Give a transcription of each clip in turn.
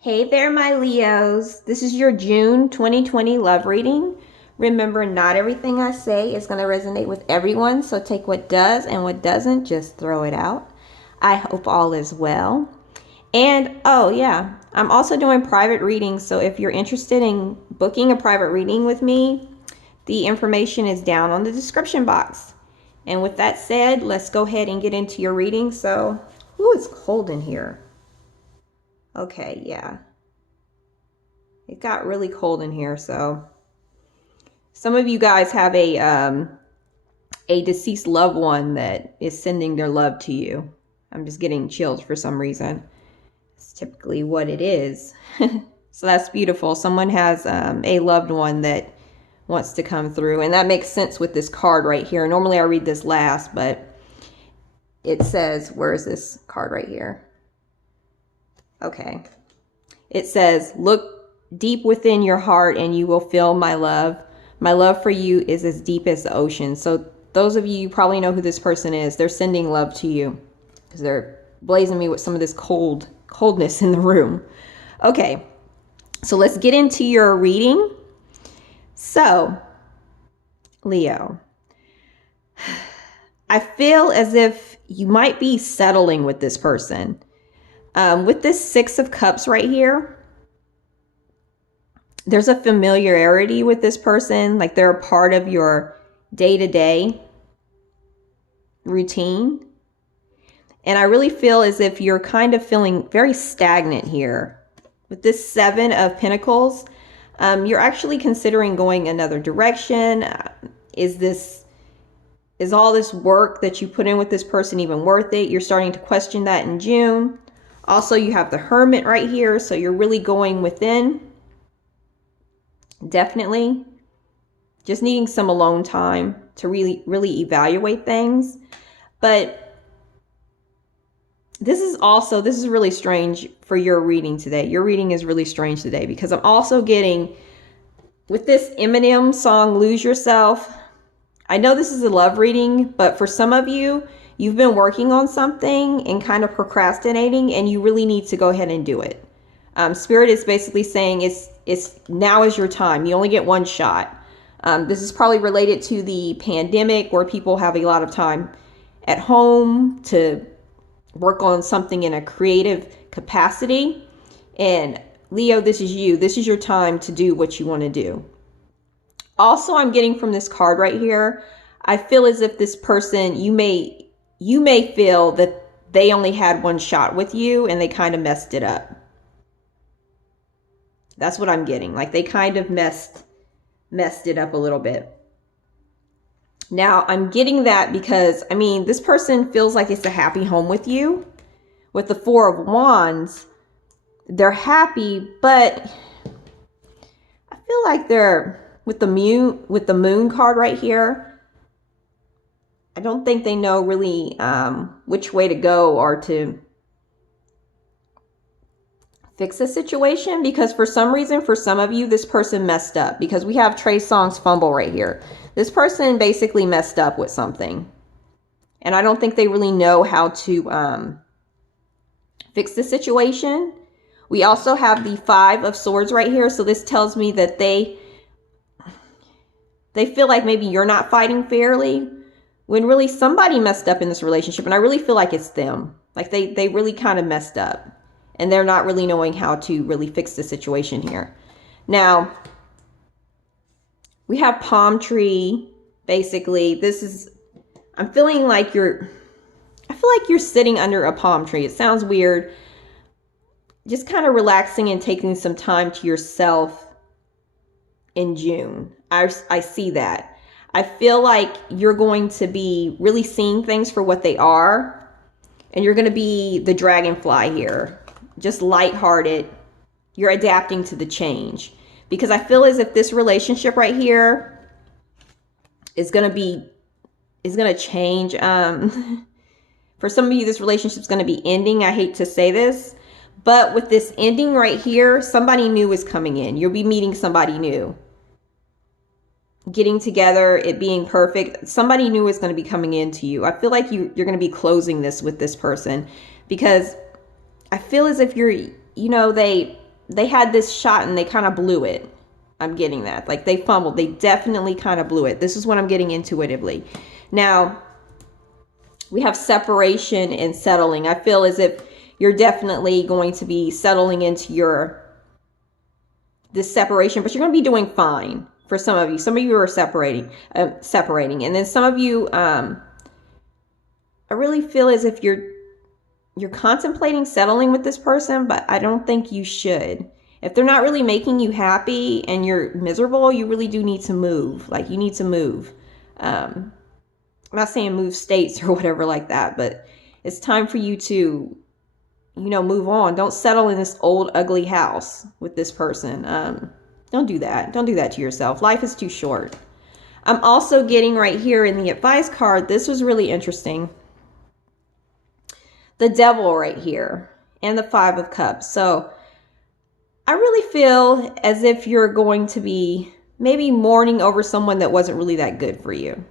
Hey there, my Leos. This is your June 2020 love reading. Remember, not everything I say is going to resonate with everyone, so take what does and what doesn't, just throw it out. I hope all is well. And oh, yeah, I'm also doing private readings, so if you're interested in booking a private reading with me, the information is down on the description box. And with that said, let's go ahead and get into your reading. So, ooh, it's cold in here. Okay, yeah. It got really cold in here, so some of you guys have a deceased loved one that is sending their love to you. I'm just getting chills for some reason. It's typically what it is. So that's beautiful. Someone has a loved one that wants to come through, and that makes sense with this card right here. Normally I read this last, but it says, where is this card right here? Okay. It says, look deep within your heart and you will feel my love. My love for you is as deep as the ocean. So those of you probably know who this person is. They're sending love to you because they're blazing me with some of this coldness in the room. Okay, so let's get into your reading. So, Leo, I feel as if you might be settling with this person. With this Six of Cups right here, there's a familiarity with this person, like they're a part of your day-to-day routine. And I really feel as if you're kind of feeling very stagnant here. With this Seven of Pentacles, you're actually considering going another direction. Is all this work that you put in with this person even worth it? You're starting to question that in June. Also, you have the Hermit right here, so you're really going within. Definitely just needing some alone time to really evaluate things. But this is really strange for your reading today. Your reading is really strange today because I'm also getting, with this Eminem song, Lose Yourself. I know this is a love reading, but for some of you, you've been working on something and kind of procrastinating, and you really need to go ahead and do it. Spirit is basically saying it's now is your time. You only get one shot. This is probably related to the pandemic where people have a lot of time at home to work on something in a creative capacity. And Leo, this is you. This is your time to do what you want to do. Also, I'm getting from this card right here, I feel as if this person, you may feel that they only had one shot with you and they kind of messed it up. That's what I'm getting. Like they kind of messed it up a little bit. Now, I'm getting that because, I mean, this person feels like it's a happy home with you. With the Four of Wands, they're happy, but I feel like they're, with the moon card right here, I don't think they know really which way to go or to fix the situation, because for some reason, for some of you, this person messed up, because we have Trey Songz fumble right here. This person basically messed up with something, and I don't think they really know how to fix the situation. We also have the Five of Swords right here, so this tells me that they feel like maybe you're not fighting fairly, when really somebody messed up in this relationship, and I really feel like it's them. Like they really kind of messed up. And they're not really knowing how to really fix the situation here. Now, we have palm tree. Basically, I'm feeling like you're sitting under a palm tree. It sounds weird. Just kind of relaxing and taking some time to yourself in June. I see that. I feel like you're going to be really seeing things for what they are. And you're going to be the dragonfly here. Just lighthearted. You're adapting to the change, because I feel as if this relationship right here is going to change. For some of you, this relationship is going to be ending. I hate to say this, but with this ending right here, somebody new is coming in. You'll be meeting somebody new, getting together, it being perfect. Somebody new is going to be coming into you. I feel like you're going to be closing this with this person, because I feel as if they they had this shot and they kind of blew it. I'm getting that. Like they fumbled. They definitely kind of blew it. This is what I'm getting intuitively. Now, we have separation and settling. I feel as if you're definitely going to be settling into this separation, but you're going to be doing fine for some of you. Some of you are separating. And then some of you, I really feel as if you're contemplating settling with this person, but I don't think you should. If they're not really making you happy and you're miserable, you really do need to move. Like you need to move. I'm not saying move states or whatever like that, but it's time for you to, move on. Don't settle in this old, ugly house with this person. Don't do that. Don't do that to yourself. Life is too short. I'm also getting right here in the advice card. This was really interesting. The Devil right here and the Five of Cups. So I really feel as if you're going to be maybe mourning over someone that wasn't really that good for you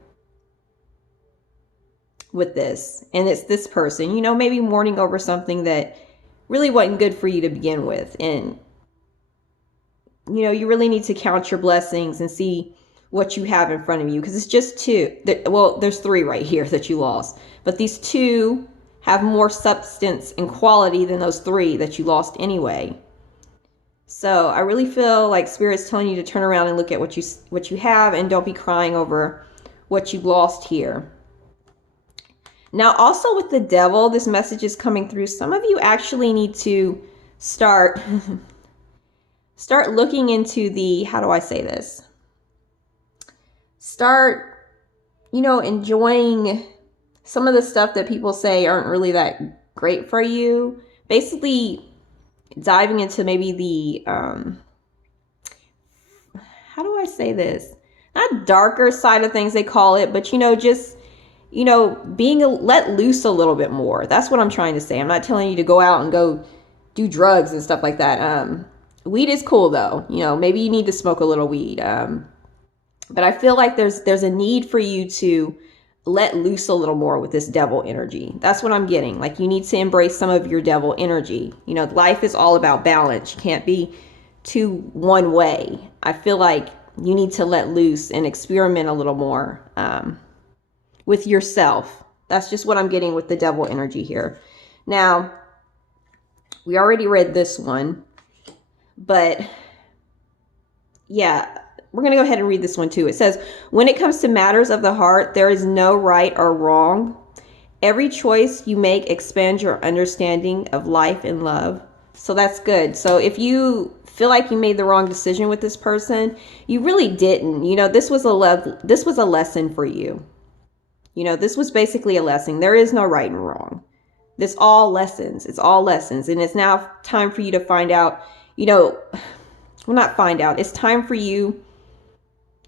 with this. And it's this person, maybe mourning over something that really wasn't good for you to begin with. And, you really need to count your blessings and see what you have in front of you. Because it's just two. Well, there's three right here that you lost. But these two have more substance and quality than those three that you lost anyway. So I really feel like Spirit's telling you to turn around and look at what you have and don't be crying over what you lost here. Now, also with the Devil, this message is coming through. Some of you actually need to start looking into how do I say this? Start, enjoying some of the stuff that people say aren't really that great for you. Basically, diving into maybe the, how do I say this? Not darker side of things they call it, but, just, being let loose a little bit more. That's what I'm trying to say. I'm not telling you to go out and go do drugs and stuff like that. Weed is cool though. Maybe you need to smoke a little weed. But I feel like there's a need for you to let loose a little more with this Devil energy. That's what I'm getting. Like you need to embrace some of your Devil energy. Life is all about balance. You can't be too one way. I feel like you need to let loose and experiment a little more with yourself. That's just what I'm getting with the Devil energy here. Now, we already read this one, but yeah, we're going to go ahead and read this one too. It says, when it comes to matters of the heart, there is no right or wrong. Every choice you make expands your understanding of life and love. So that's good. So if you feel like you made the wrong decision with this person, you really didn't. This was a lesson for you. This was basically a lesson. There is no right and wrong. This all lessons. It's all lessons. And it's now time for you to find out, well, not find out. It's time for you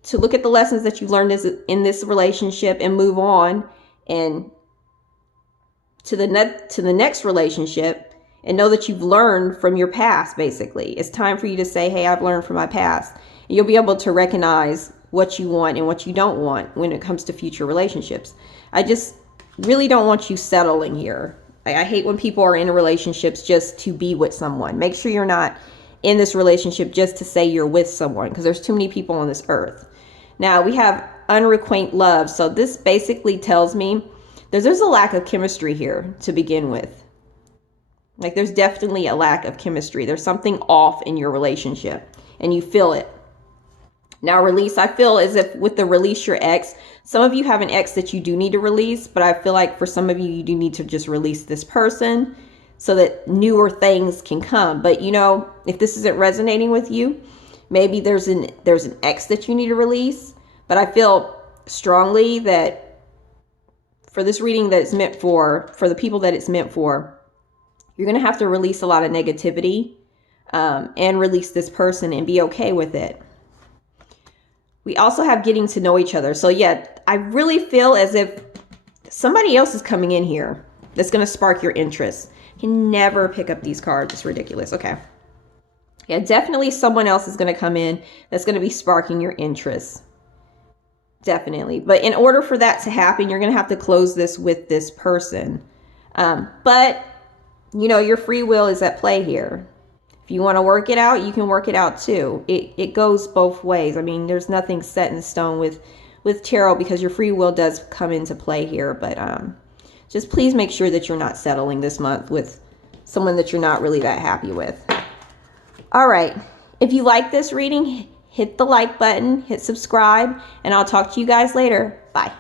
to look at the lessons that you learned in this relationship and move on and to the next relationship and know that you've learned from your past, basically. It's time for you to say, hey, I've learned from my past. And you'll be able to recognize what you want and what you don't want when it comes to future relationships. I just really don't want you settling here. I hate when people are in relationships just to be with someone. Make sure you're not in this relationship just to say you're with someone, because there's too many people on this earth. Now we have unrequited love. So this basically tells me there's a lack of chemistry here to begin with. Like there's definitely a lack of chemistry. There's something off in your relationship and you feel it. Now release, I feel as if with the release your ex, some of you have an ex that you do need to release, but I feel like for some of you, you do need to just release this person so that newer things can come. But if this isn't resonating with you, maybe there's an ex that you need to release. But I feel strongly that for this reading that it's meant for the people that it's meant for, you're going to have to release a lot of negativity and release this person and be okay with it. We also have getting to know each other. So yeah, I really feel as if somebody else is coming in here that's going to spark your interest. You can never pick up these cards. It's ridiculous. Okay. Yeah, definitely someone else is going to come in that's going to be sparking your interest. Definitely. But in order for that to happen, you're going to have to close this with this person. But, your free will is at play here. If you want to work it out, you can work it out too. It goes both ways. I mean, there's nothing set in stone with tarot, because your free will does come into play here. But just please make sure that you're not settling this month with someone that you're not really that happy with. All right. If you like this reading, hit the like button, hit subscribe, and I'll talk to you guys later. Bye.